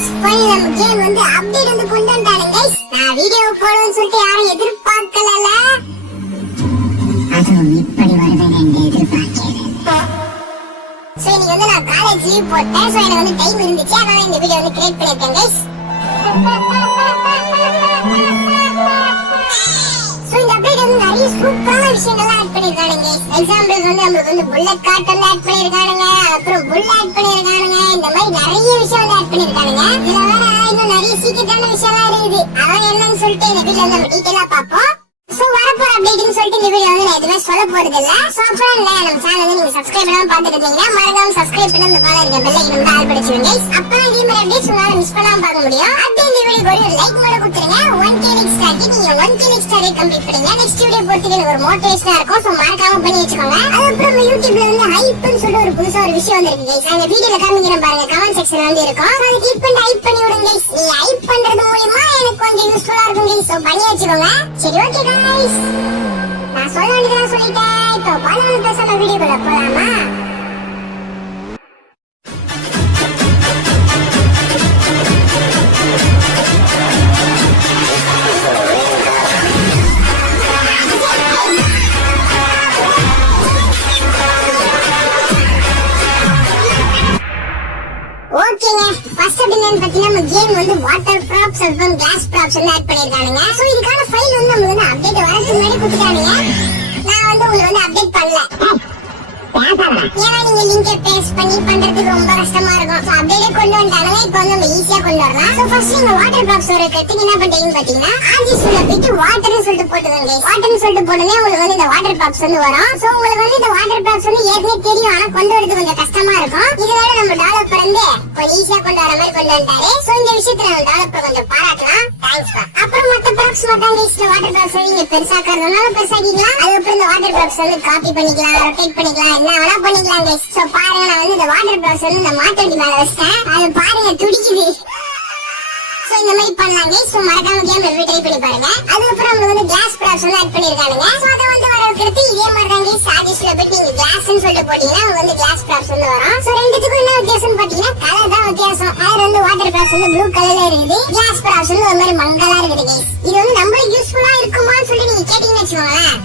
Guys final நம்ம game வந்து update வந்து கொண்டு வந்தாங்க गाइस. நான் வீடியோ போடுறேன்னு சொல்லிட்டு யாரும் எதிர்பார்க்கலல. அதுவும் இப்படி வருவேன்னு எதிர்பார்க்கல. சோ நீங்க வந்து நான் காலேஜ் லீவ் போட்டேன். சோ எனக்கு வந்து டைம் இருந்துச்சு. அதனால இந்த வீடியோ வந்து கிரியேட் பண்ணிட்டேன் गाइस. சோ இந்த அப்டேட் வந்து நிறைய சூப்பரான விஷயங்கள் ஆட் பண்ணிருக்காங்க गाइस. எக்ஸாம்பிள் வந்து நமக்கு வந்து புல்லட் கார்ட் வந்து ஆட் பண்ணிருக்காங்க. அப்புறம் புல் ஆட் பண்ணிருக்காங்க. இந்த மாதிரி நிறைய விஷயம் வந்து ஆட் பண்ணிருக்காங்க. இதுல வேற இன்னும் நிறைய சீக்கிரட்டான விஷயம்லாம் இருக்குது. அதான் என்னன்னு சொல்லிட்டு இந்த வீடியோல நம்ம டீடைலா பாப்போம். சோ வரப்போற அப்டேட்னு சொல்லிட்டு இந்த வீடியோ வந்து நான் எதுவுமே சொல்ல போறது இல்ல. சோ அப்புறம் இல்ல நம்ம சேனலை நீங்க சப்ஸ்கிரைப் பண்ணாம பாத்துட்டு இருக்கீங்கன்னா மறக்காம சப்ஸ்கிரைப் பண்ணி அந்த பால இருக்க பெல் ஐக்கன் வந்து ஆல் பண்ணி வச்சுருங்க गाइस. அப்பதான் இதே மாதிரி அப்டேட்ஸ் உங்களால மிஸ் பண்ணாம பார்க்க முடியும். அப்படியே இந்த வீடியோக்கு ஒரு லைக் மட்டும் கொடுத்துருங்க. 1k நெக்ஸ்ட் ஆகி நீங்க 1k நெக்ஸ்ட் ஆகி கம்ப்ளீட் பண்ணுங்க. நெக்ஸ்ட் வீடியோ போறதுக்கு எனக்கு ஒரு மோட்டிவேஷனா இருக்கும். சோ மறக்காம பண்ணி வச்சுக்கோங்க. அதுக்கப்புறம் யூடியூப்ல வந்து ஹைப்னு சொல்லிட்டு ஒரு புதுசா ஒரு விஷயம் வந்திருக்கு गाइस. அந்த வீடியோல காமிக்கிறேன் பாருங்க. கமெண்ட் செக்ஷன்ல வந்து இருக்கும். அதை கிளிக் பண்ணி ஹைப் பண்ணி விடுங்க गाइस. நீங்க ஹைப் பண்றது மூலமா எனக்கு கொஞ்சம் யூஸ்ஃபுல்லா இருக்கும் गाइस. சோ பண்ணி வச்சுக்கோங்க. சரி ஓகே गाइस. நான் சொல்ல வேண்டியதெல்லாம் சொல்லிட்டேன். இப்போ பல பேசாம வீடியோக்குள்ள போலாமா? ஓகேங்க, ஃபர்ஸ்ட் என்னன்னு பாத்தீங்கன்னா நம்ம கேம் வந்து வாட்டர் ப்ராப்ஸ் அப்புறம் கிளாஸ் ப்ராப்ஸ் வந்து ஆட் பண்ணிருக்கானுங்க. சோ இதுக்கான ஃபைல் வந்து நம்ம வந்து அப்டேட் வரதுக்கு முன்னாடி கொடுத்துட்டானுங்க. நான் வந்து உங்களுக்கு வந்து அப்டேட் பண்ணல. ஏன்னா நீங்க லிங்கை பேஸ்ட் பண்ணி பண்றதுக்கு ரொம்ப கஷ்டமா இருக்கும். சோ அப்டேட்டே கொண்டு வந்துட்டானுங்க. இப்போ வந்து நம்ம ஈஸியா கொண்டு வரலாம். சோ ஃபர்ஸ்ட் நீங்க வாட்டர் ப்ராப்ஸ் ஒரு கட்டிங் என்ன பண்றீங்கன்னு பாத்தீங்கன்னா ஆர்ஜிஸ் உள்ள போயிட்டு வாட்டர்னு சொல்லிட்டு போட்டுக்கோங்க. வாட்டர்னு சொல்லிட்டு போடுங்க. உங்களுக்கு வந்து இந்த வாட்டர் ப்ராப்ஸ் வந்து வரும். சோ உங்களுக்கு வந்து இந்த வாட்டர் ப்ராப்ஸ் வந்து ஏற்கனவே தெரியும். ஆனா கொண்டு வரது கொஞ்சம் கஷ்டமா இருக்கும். இதனால நம்ம டெவலப்பர் வந்து கொஞ்சம் ஈஸியா கொண்டு வர மாதிரி கொண்டு வந்துட்டாரு. சோ இந்த விஷயத்துல நம்ம டெவலப்பர் கொஞ்சம் பாராட்டலாம். தேங்க்ஸ் பா. அப்புறம் மத்த ப்ராப்ஸ் மட்டும் இந்த வாட்டர் ப்ராப்ஸ் நீங்க பெருசாக்கிறதுனால பெருசாக்கிக்கலாம். அதுக்கப்புறம் இந்த வாட்டர் ப்ராப்ஸ் வந்து காப்பி பண்ணிக்கலாம், ரொட்டேட் பண்ணிக்கலாம், என்ன வேணா பண்ணிக்கலாம். சோ பாருங்க, நான் வந்து இந்த வாட்டர் ப்ராப்ஸ் வந்து இந்த மாட்டு வண்டி மேல வச்சிட்டேன். அது பாருங்க துடிக்குது. சோ இந்த மாதிரி பண்ணலாம் गाइस. சோ மறக்காம கேம் ரிவ்யூ ட்ரை பண்ணி பாருங்க. அதுக்கப்புறம் நம்ம வந்து கிளாஸ் ப்ராப்ஸ் வந்து ஆட் பண்ணிருக்கானுங்க. சோ அத வந்து வரதுக்கு இதே மாதிரி தான் गाइस. ஆர்ஜிஸ்ல போய் நீங்க கிளாஸ்னு சொல்லிட்டு போட்டீங்கன்னா வந்து கிளாஸ் ப்ராப்ஸ் வந்து வரும். சோ ரெண்டுத்துக்கும் என்ன வித்தியாசம் பாத்தீங்கன்னா கலர் தான் வித்தியாசம். கலர் வந்து வாட்டர் ப்ராப்ஸ் வந்து ப்ளூ கலர்ல இருக்குது. கிளாஸ் ப்ராப்ஸ் வந்து ஒரு மாதிரி மங்கலா இருக்குது गाइस. இது வந்து நம்மளுக்கு யூஸ்ஃபுல்லா இருக்குமான்னு சொல்லி நீங்க கேட்டீங்கன்னு வச்சுக்கோங்களேன்.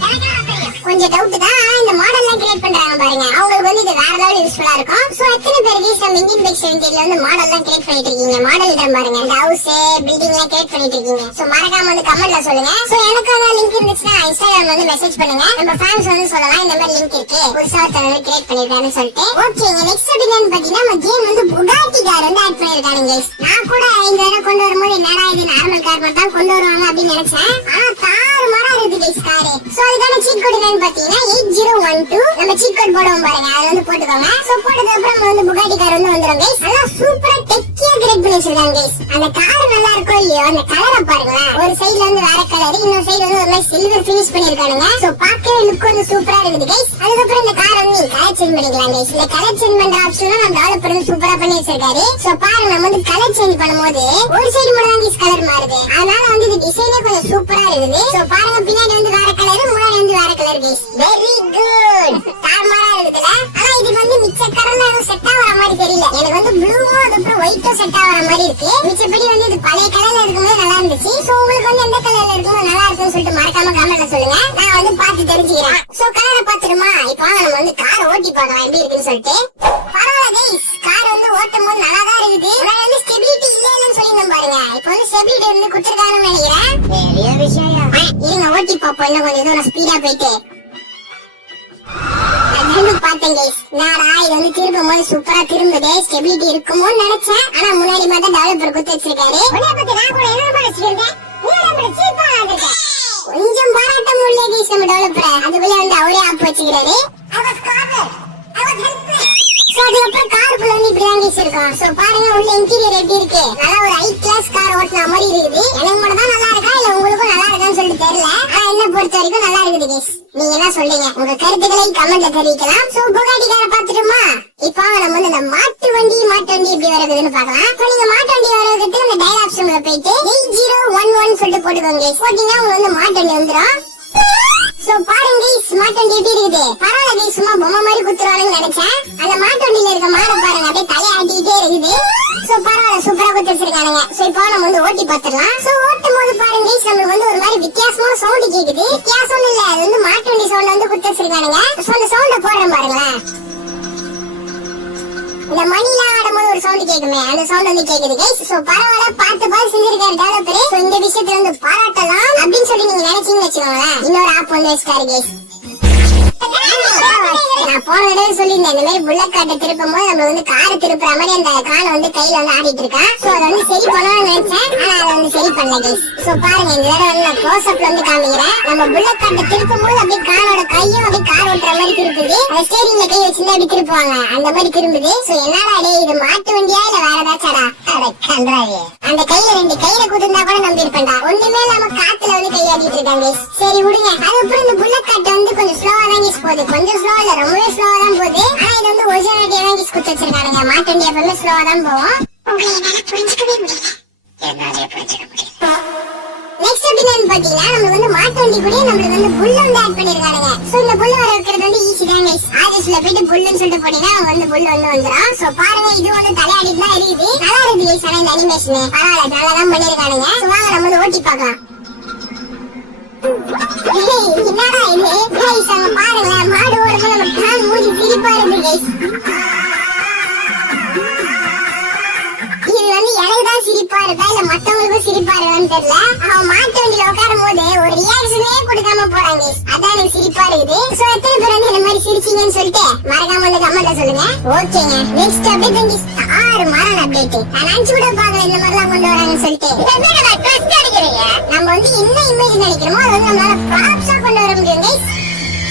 கொஞ்சம் டவுட் தான். இந்த மாடல் எல்லாம் கிரியேட் பண்றாங்க பாருங்க, அவங்களுக்கு வந்து இது வேற லெவல் யூஸ்ஃபுல்லா இருக்கும். சோ எத்தனை பேர் गाइस நம்ம இந்தியன் பைக் 70ல வந்து மாடல் எல்லாம் கிரியேட் பண்ணிட்டு இருக்கீங்க? மாடல் இடம் பாருங்க, இந்த ஹவுஸ் பில்டிங் எல்லாம் கிரியேட் பண்ணிட்டு இருக்கீங்க. சோ மறக்காம வந்து கமெண்ட்ல சொல்லுங்க. சோ எனக்கு அந்த லிங்க் இருந்துச்சுன்னா இன்ஸ்டாகிராம்ல வந்து மெசேஜ் பண்ணுங்க. நம்ம ஃபேன்ஸ் வந்து சொல்லலாம் இந்த மாதிரி லிங்க் இருக்கு, புதுசா ஒருத்தர் கிரியேட் பண்ணிருக்காருன்னு சொல்லிட்டு. ஓகே, நெக்ஸ்ட் என்னன்னு பாத்தீங்கன்னா நம்ம கேம் வந்து புகாட்டி கார் வந்து ஆட் பண்ணிருக்காங்க गाइस. நான் கூட இந்த தடவை கொண்டு வரும்போது என்னடா இது நார்மல் கார் மட்டும் தான் கொண்டு வருவாங்க அப்படின்னு நினைச்சேன். ஆனா தாறு மாறா இருக்கு गाइस கார். சோ அதுக்கான சீட் கோட் என்னன்னு பாத்தீங்கன்னா 8012 நம்ம சீட் கோட் போடுவோம் பாருங்க, அதை வந்து போட்டுக்கோங்க. சோ போட்டதுக்கு அப்புறம் நம்ம வந்து புகாட்டி கார் வந்து வந்துரும் गाइस. நல்லா சூப்பரா டெக்கியா கிரியேட் பண்ணி வச்சிருக்காங்க गाइस. அந்த கார் நல்லா இருக்கும் இல்லையோ, அந்த கலரை பாருங்களேன். ஒரு சைடுல வந்து வேற கலர், இன்னொரு சைடு வந்து ஒரு மாதிரி சில்வர் ஃபினிஷ் பண்ணிருக்கானுங்க. சோ பார்க்கவே லுக் வந்து சூப்பரா இருக்குது गाइस. அதுக்கப்புறம் இந்த கார் வந்து நீங்க கலர் சேஞ்ச் பண்ணிக்கலாம் गाइस. இந்த கலர் சேஞ்ச் பண்ற ஆப்ஷனும் நம்ம டெவலப்பர் வந்து சூப்பரா பண்ணி வச்சிருக்காரு. சோ பாருங்க, நம்ம வந்து கலர் சேஞ்ச் பண்ணும்போது ஒரு சைடு மட்டும் தான் गाइस கலர் மாறுது. அதனால வந்து இது டிசைனே கொஞ்சம் சூப்பரா இருக்குது. சோ பாருங்க, பின்னாடி வந்து வேற கலர், முன்னாடி வந்து வேற கலர் गाइस. வெரி குட், தாறுமாறா இருக்குதுல. ஆனா இது வந்து மிச்ச கலர்ல செட் ஆவற மாதிரி தெரியல. எனக்கு வந்து ப்ளூவும் அதுக்கப்புறம் ஒயிட்டும் செட் ஆவற மாதிரி இருக்கு. மிச்சபடி வந்து இது பழைய கலர்ல இருக்கும்போது நல்லா இருந்துச்சு. சோ உங்களுக்கு வந்து எந்த கலர்ல இருக்கும்போது நல்லா இருக்குன்னு சொல்லிட்டு மறக்காம கமெண்ட்ல சொல்லுங்க. நான் வந்து பார்த்து தெரிஞ்சுக்கிறேன். சோ கலரை பாத்துருமா? இப்போ நம்ம வந்து கார் ஓட்டி பார்க்கலாம் எப்படி இருக்குன்னு சொல்லிட்டு. பரவாயில்ல गाइस, கார் வந்து ஓட்டும் போது நல்லா தான் இருக்குது. ஆனா வந்து ஸ்டெபிலிட்டி இல்லன்னு சொல்லிருந்தோம் பாருங்க. இப்போ வந்து ஸ்டெபிலிட்டி வந்து கொடுத்துருக்காங்கன்னு நினைக்கிறேன். பெரிய விஷயம். இருங்க ஓட்டி பாப்போம். இன்னும் கொஞ்சம் தூரம் ஸ்பீடா போயிட்டு பார்த்தேன் गाइस. நானா இது வந்து திரும்பும் போது சூப்பரா திரும்புது. ஸ்டெபிலிட்டி இருக்குமோ நினைச்சேன். ஆனா முன்னாடி பார்த்தா டெவலப்பர் குத்து வச்சிருக்காரு. உன்னை பத்தி நான் கூட என்ன வச்சிருக்கேன். கொஞ்சம் பாராட்ட முடியல गाइस நம்ம டெவலப்பர். அதுக்குள்ள வந்து அவரே ஆப் வச்சுக்கிறாரு. அதுக்கப்புறம் காருக்குள்ள வந்து இப்படிதான் गाइस இருக்கும். சோ பாருங்க உள்ள இன்டீரியர் எப்படி இருக்கு. நல்லா ஒரு ஹை கிளாஸ் கார் ஓட்டுன மாதிரி இருக்குது. எனக்கு மட்டும் தான் நல்லா இருக்கா இல்ல உங்களுக்கும் நல்லா இருக்கான்னு சொல்லிட்டு தெரியல. ஆனா என்ன பொறுத்த வரைக்கும் நல்லா இருக்குது गाइस. நீங்க என்ன சொல்றீங்க? உங்க கருத்துக்களை கமெண்ட்ல தெரிவிக்கலாம். சோ புகாட்டி காரை பாத்துட்டுமா? இப்போ நம்ம வந்து இந்த மாட்டு வண்டி எப்படி வருதுன்னு பாக்கலாம். இப்போ நீங்க மாட்டு வண்டி வரதுக்கு அந்த டயல் ஆப்ஷன்ல போயிட்டு 8011 சொல்லிட்டு போட்டுக்கோங்க गाइस. போட்டீங்கன்னா உங்களுக்கு வந்து மாட்டு வண்டி வந்துரும். சோ பாருங்க ஸ்மார்ட் வண்டி எப்படி இருக்குது. பரவாயில்ல guys, சும்மா பொம்மை மாதிரி குத்துறாங்கன்னு நினைச்சேன். அந்த மாட்டு வண்டியில இருக்க மாடு பாருங்க அப்படியே தலையாட்டிட்டே இருக்குது. சோ பரவாயில்ல, சூப்பரா குத்து வச்சிருக்கானுங்க. சோ இப்போ நம்ம வந்து ஓட்டி பாத்துடலாம். சோ ஓட்டும் போது பாருங்க நம்மளுக்கு வந்து ஒரு மாதிரி வித்தியாசமான சவுண்ட் கேக்குது. வித்தியாசம் இல்ல, அது வந்து மாட்டு வண்டி சவுண்ட் வந்து குத்து வச்சிருக்கானுங்க. சோ அந்த சவுண்ட போடுறேன் பாருங்களேன். இந்த மணில ஆடும்போது ஒரு சவுண்ட் கேக்குமே, அந்த சவுண்ட் வந்து கேக்குது கைஸ். சோ பரவாயில்ல, பார்த்து செஞ்சிருக்காரு டெவலப்பர். சோ இந்த விஷயத்துல வந்து பாராட்டலாம் அப்படின்னு சொல்லி நீங்க நினைச்சீங்கன்னு வச்சுக்கோங்களேன். இன்னொரு ஆப் வந்து வச்சிட்டாரு கைஸ். நான் போன தடவை சொல்லியிருந்தேன், இந்த மாதிரி புல்லட் காட்டை திருப்பும் போது நம்ம வந்து காரை திருப்புற மாதிரி அந்த காலை வந்து கையில வந்து ஆடிட்டு இருக்கான். சோ அதை வந்து சரி பண்ணணும்னு நினைச்சேன், ஆனா அதை வந்து சரி பண்ணல கைஸ். சோ பாருங்க, இந்த தடவை வந்து நான் க்ளோஸ் அப்ல வந்து காமிக்கிறேன். நம்ம புல்லட் காட்டை திருப்பும் போது அப்படியே காரோட கையும் அப்படியே கார் ஓட்டுற மாதிரி திருப்புது. அந்த ஸ்டேரிங்ல கை வச்சிருந்தா அப்படி திருப்புவாங்க, அந்த மாதிரி திரும்புது. சோ என்னடா டே, இது மாட்டு வண்டியா இல்ல வேற ஏதாச்சாடா? அந்த கையில 2 கயிறை குத்துந்தா கூட நம்பி இருப்பேன்டா. ஒண்ணுமே இல்லாம காத்துல வந்து கை ஆடிட்டு இருக்காங்க. சரி விடுங்க. அதுக்கப்புறம் இந்த புல்லட் காட்டு வந்து கொஞ்சம் ஸ்லோவா தான் கைஸ் போகுது. கொஞ்சம் ஸ்லோவா இல்ல, ரொம்பவே ஸ்லோவா தான் போகுது. ஆனா இது வந்து ஒரிஜினாலிட்டியா தான் கைஸ் குத்து வச்சிருக்காங்க. மாட்டு வண்டி எப்பவுமே ஸ்லோவா தான் போகும். உங்களை என்னால புரிஞ்சுக்கவே முடியல. என்னாலே புரிஞ்சுக்க முடியல. நெக்ஸ்ட் எப்படின்னு பாத்தீங்கன்னா, நம்ம வந்து மாட்டு வண்டி கூட நம்மளுக்கு வந்து புல் வந்து ஆட் பண்ணிருக்காங்க. சோ இந்த புல் வர வைக்கிறது வந்து ஈஸி தான் கைஸ். ஆஜஸ்ல போயிட்டு புல்லுன்னு சொல்லிட்டு போட்டீங்கன்னா அவங்க வந்து புல் வந்து வந்துடும். சோ பாருங்க, இது வந்து தலையாடிட்டு தான் இருக்குது. நல்லா இருக்குது கைஸ். ஆனா இந்த அனிமேஷன் பரவாயில்ல, நல்லா தான் பண்ணிருக்கானுங்க. சோ வாங்க நம்ம வந்து ஓட்டி பார்க்கலாம். என்னடா இது கைஸ், அங்க பாருங்களேன், மாடு ஓடும்போது நம்ம கால் மூடி சிரிப்பா இருக்கு கைஸ். இது வந்து எனக்கு தான் சிரிப்பா இருக்கா இல்ல மத்தவங்களுக்கும் சிரிப்பா இருக்கான்னு தெரியல. அவன் மாட்டு வண்டியில உட்காரும் போது ஒரு ரியாக்ஷனே கொடுக்காம போறாங்க. அதான் எனக்கு சிரிப்பா இருக்குது. சோ எத்தனை பேர் வந்து இந்த மாதிரி சிரிச்சீங்கன்னு சொல்லிட்டு மறக்காம வந்து கமெண்ட்ல சொல்லுங்க. ஓகேங்க, நெக்ஸ்ட் அப்டேட் வந்து 6 மாரன் அப்டேட். நான் நினைச்சு கூட பாக்கல இந்த மாதிரி எல்லாம் கொண்டு வராங்கன்னு சொல்லிட்டு. நம்ம வந்து என்ன இமேஜ் நினைக்கிறோமோ அது வந்து நம்மளால ப்ராப்ஸா கொண்டு வர முடியும் கைஸ்.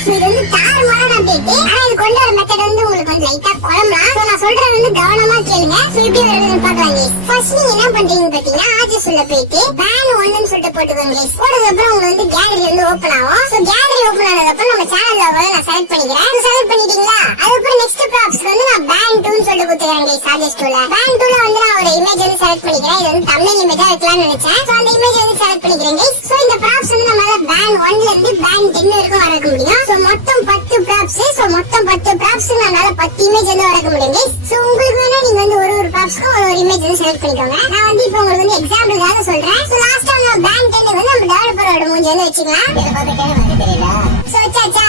இது வந்து தாறுமாறான அப்டேட். ஆனா இது கொண்டு வர மெத்தட் வந்து உங்களுக்கு வந்து லைட்டா குழம்பலாம். சோ நான் சொல்றது வந்து கவனமா கேளுங்க. சோ எப்படி வருதுன்னு பார்க்கலாம் கைஸ். ஃபர்ஸ்ட் நீங்க என்ன பண்றீங்க பாத்தீங்கன்னா, ஆஜஸ் உள்ள போயிட்டு பேன் 1ன்னு சொல்லிட்டு போட்டுக்கோங்க கைஸ். போட்டதுக்கு அப்புறம் உங்களுக்கு வந்து கேலரி வந்து ஓபன் ஆகும். சோ கேலரி ஓபன் ஆனதுக்கு அப்புறம் நம்ம சேனல் லோகோவை நான் செலக்ட் பண்ணிக்கிறேன். செலக்ட் பண்ணிட்டீங்களா? அதுக்கப்புறம் நெக்ஸ்ட் ப்ராப்ஸ்க்கு வந்து நான் பேன் 2ன்னு சொல்லிட்டு கொடுத்துக்கிறேன் கைஸ். ஆஜஸ் டூல பேன் 2ல வந்து நான் ஒரு இமேஜ் வந்து செலக்ட் பண்ணிக்கிறேன். இது வந்து தமிழ் இமேஜா வைக்கலாம்னு நினைச்சேன். சோ அந்த இமேஜ் வந்து செலக்ட் பண்ணிக்கிறேன் கைஸ். சோ இந்த ப்ராப்ஸ் வந்து நம்மளால பேன் 1ல இருந்து பேன் 10 வரைக்கும் வரைக்க முடியும். சோ மொத்தம் 10 ப்ராப்ஸ். சோ மொத்தம் 10 ப்ராப்ஸ் நம்மளால 10 இமேஜ் வந்து வரைக்க முடியும் கைஸ். சோ உங்களுக்கு வேணா நீங்க வந்து ஒரு ப்ராப்ஸ்க்கு ஒரு இமேஜ் வந்து செலக்ட் பண்ணிக்கோங்க. நான் வந்து இப்போ உங்களுக்கு வந்து எக்ஸாம்பிளுக்காக சொல்றேன். சோ லாஸ்டா நம்ம பேன் 10 வந்து நம்ம டெவலப்பரோட மூஞ்சி வந்து வச்சுக்கலாம். இதை பார்த்துட்டே வந்து தெரியல. சோ வச்சாச்சா?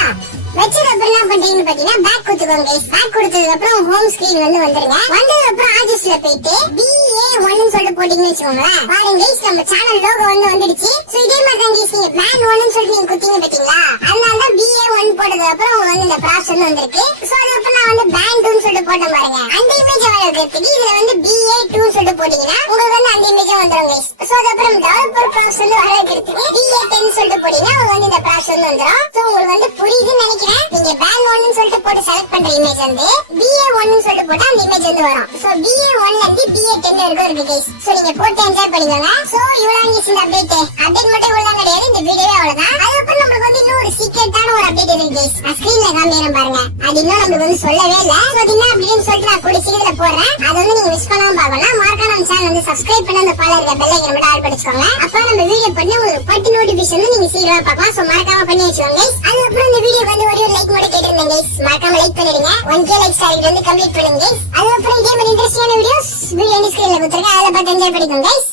வச்சதுக்கு அப்புறம் என்ன பண்றீங்கன்னு பாத்தீங்கன்னா, பேக் கொடுத்துக்கோங்க கைஸ். பேக் கொடுத்ததுக்கு அப்புறம் ஹோம் ஸ்கிரீன் வந்து வந்துருங்க. வந்ததுக்கு அப்புறம் ஆஜஸ்ல போயிட்டு BA1ன்னு சொல்லிட்டு போட்டீங்கன்னு வச்சுக்கோங்களேன். பாருங்க கைஸ், நம்ம சேனல் லோகோ வந்து வந்துடுச்சு. சோ இதே மாதிரி தான் கைஸ், நீங்க பேன் 1ன்னு சொல்லிட்டு நீங்க குத்தீங்க பாத்தீங்களா, அதனால தான் BA1 போட்டதுக்கு அப்புறம் உங்களுக்கு வந்து இந்த ப்ராப்ஸ் வந்து வந்திருக்கு. சோ அதுக்கப்புறம் நான் வந்து பேன் 2ன்னு சொல்லிட்டு போட்டேன் பாருங்க. அந்த இமேஜ் வர வைக்கிறதுக்கு இதுல வந்து BA2ன்னு சொல்லிட்டு போட்டீங்கன்னா உங்களுக்கு வந்து அந்த இமேஜ் வந்துரும் கைஸ். சோ அதுக்கப்புறம் டெவலப்பர் ப்ராப்ஸ் வந்து வர வைக்கிறதுக்கு BA10 சொல்லிட்டு போட்டீங்கன்னா உங்களுக்கு வந்து இந்த ப்ராப்ஸ் வந்து வந்துரும். சோ உங்களுக்கு வந்து புரியுதுன்னு நினைக்கிறேன். நீங்க பேன் 1ன்னு சொல்லிட்டு போட்டு செலக்ட் பண்ற இமேஜ் வந்து BA1ன்னு சொல்லிட்டு போட்டா அந்த இமேஜ் வந்து வரும். சோ BA1ல இருந்து BA10 வரைக்கும் இருக்கு கைஸ். சோ நீங்க போட்டு என்ஜாய் பண்ணிக்கோங்க. சோ இவ்வளவு கைஸ் இந்த அப்டேட். அப்டேட் மட்டும் இவ்வளவு கிடையாது, இந்த வீடியோவே அவ்வளவுதான். அதுக்கப்புறம் நமக்கு வந்து இன்னொரு சீக்ரெட்டான ஒரு அப்டேட் இருக்கு கைஸ். நான் ஸ்கிரீன்ல காமிக்கிறேன் பாருங்க. அது இன்னும் நமக்கு வந்து சொல்லவே இல்ல. சோ அது என்ன அப்படின்னு சொல்லிட்டு நான் கூடிய சீக்கிரத்துல போடுறேன். அது வந்து நீங்க மிஸ் பண்ணாம பார்க்கணும். மறக்காம நம்ம சேனல் வந்து சப்ஸ்கிரைப் பண்ணி அந்த பால்ல இருக்க பெல் ஐகானை மட்டும் ஆல் பண்ணிக்கோங்க. அப்ப நம்ம வீடியோ பண்ணி உங்களுக்கு பட்டு நோட்டிபிகேஷன் வந்து நீங்க சீக்கிரமா பார்க்கலாம். சோ மறக்காம பண்ணி வச்சுக்கோங்க கைஸ். அதுக்கப்புறம் இந்த வீடியோ வந்து ஒரு லைக் மட்டும் கேட்டிருந்தேன் கைஸ். மறக்காம லைக் பண்ணிடுங்க. 1K லைக்ஸ் டார்கெட் வந்து கம்ப்ளீட் பண்ணுங்க கைஸ். அதுக்கப்புறம் இதே மாதிரி இன்ட்ரெஸ்டிங்கான வீடியோஸ் வீடியோ ஸ்கிரீன்ல கொடுத்துருக்கேன். அதை பார்த்து என்ஜாய் பண்ணிக்கோங்க கைஸ்.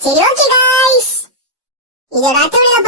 சரி ஓகே கைஸ், இதோட அடுத்த வீடியோல